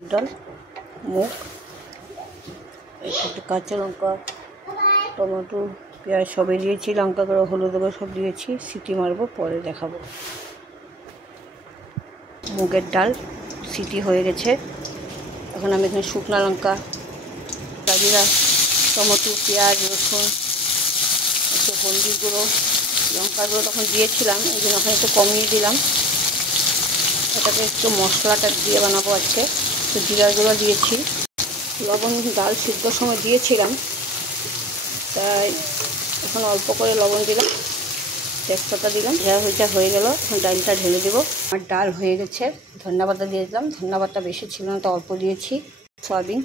ডাল, মুগ, একটু কাঁচা লঙ্কা, টমেটো, পেঁয়াজ সবই দিয়েছি, লঙ্কা গুঁড়ো, হলুদ গুঁড়ো সব দিয়েছি। সিটি মারবো, পরে দেখাবো। মুগের ডাল সিটি হয়ে গেছে। এখন আমি এখানে শুকনো লঙ্কা, জিরা, টমেটো, পেঁয়াজ, রসুন, একটু হলদি গুঁড়ো, লঙ্কা গুঁড়ো তখন দিয়েছিলাম, এই জন্য ওখানে একটু কমিয়ে দিলাম। এটাকে একটু মশলাটা দিয়ে বানাবো আজকে। একটু জিরা গুঁড়ো দিয়েছি, লবণ ডাল সিদ্ধর সময় দিয়েছিলাম, তাই এখন অল্প করে লবণ দিলাম, তেজপাতা দিলাম, যা হয়ে গেল। এখন ডালটা ঢেলে দেবো। আমার ডাল হয়ে গেছে। ধনিয়া পাতা দিয়ে দিলাম, ধনিয়া পাতা বেশি ছিল না তো অল্প দিয়েছি। সয়াবিন,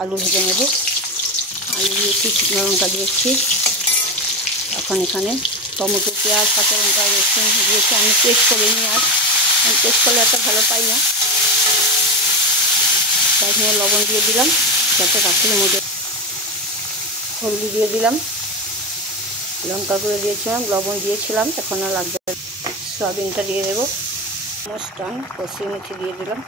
আলু ভেজে নেব। আলু দিয়েছি, শুকনো লঙ্কা দিয়েছি। এখন এখানে টমেটো, পেঁয়াজ, কাঁচা লঙ্কা, রসুন দিয়েছি। আমি পেস্ট করিনি, আর আমি পেস্ট করলে এত ভালো পাই না, তাই এখানে লবণ দিয়ে দিলাম যাতে রাখলে মধ্যে। হলদি দিয়ে দিলাম, লঙ্কা গুঁড়ো দিয়েছিলাম, লবণ দিয়েছিলাম, এখন আর লাগবে। সয়াবিনটা দিয়ে দেবো। মশলা কষিয়ে মেথি দিয়ে দিলাম,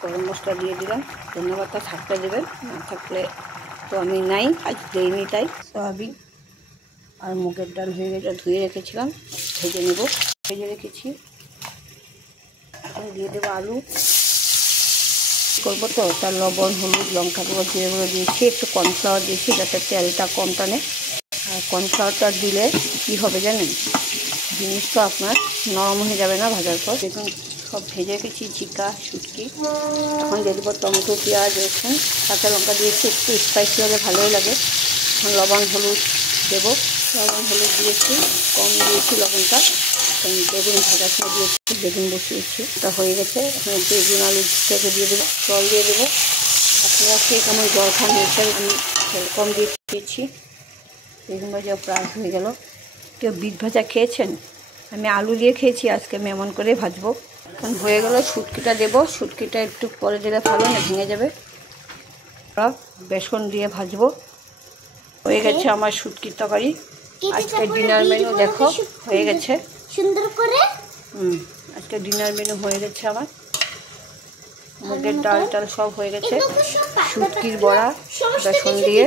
গরম মশলা দিয়ে দিলাম। ধন্যবাদ থাকতে দেবেন, না থাকলে তো আমি নাই, আজ দেইনি তাই। সয়াবিন আর মুগের ডাল হয়ে গেছে, ধুয়ে রেখেছিলাম, ভেজে নেব। ভেজে রেখেছি, দিয়ে দেবো আলু করবো তো, তার লবণ, হলুদ, লঙ্কা গুঁড়ো, জিরে গুঁড়ো দিয়েছি, একটু কর্নফ্লাওয়ার দিয়েছি যাতে তেলটা কম টানে। আর কর্নফ্লাওয়ারটা দিলে কী হবে জানেন, জিনিসটা আপনার নরম হয়ে যাবে না ভাজার পর। দেখুন সব ভেজে রেখেছি, চিকা, শুটকি। এখন দিয়ে দেবো টমেটো, পেঁয়াজ, রসুন, কাঁচা লঙ্কা দিয়েছি, একটু স্পাইসি হলে ভালোই লাগে। এখন লবণ হলুদ দেবো, লবণ হলুদ দিয়েছি, কম দিয়েছি লবণটা। বেগুন ভাজার সময় দিয়েছি, বেগুন বসিয়েছি, ওটা হয়ে গেছে। এখন বেগুন আলু থেকে দিয়ে দেবো, জল দিয়ে দেবো। আপনারা খেয়ে কেমন জল খান, এসে আমি জল কম দিয়েছি। বেগুন ভাজা প্রায় হয়ে গেল। কেউ বিট ভাজা খেয়েছেন? আমি আলু দিয়ে খেয়েছি, আজকে আমি এমন করে ভাজবো। এখন হয়ে গেল, শুটকিটা দেবো। শুটকিটা একটু পরে দিলে ভালো না, ভেঙে যাবে। বেসন দিয়ে ভাজবো। হয়ে গেছে আমার শুটকির তরকারি। আজকে ডিনার মেনু দেখো হয়ে গেছে সুন্দর করে। আজকে ডিনার মেনু হয়ে গেছে আমার। মুগের ডাল টাল সব হয়ে গেছে, শুটকির বড়া বেসন দিয়ে।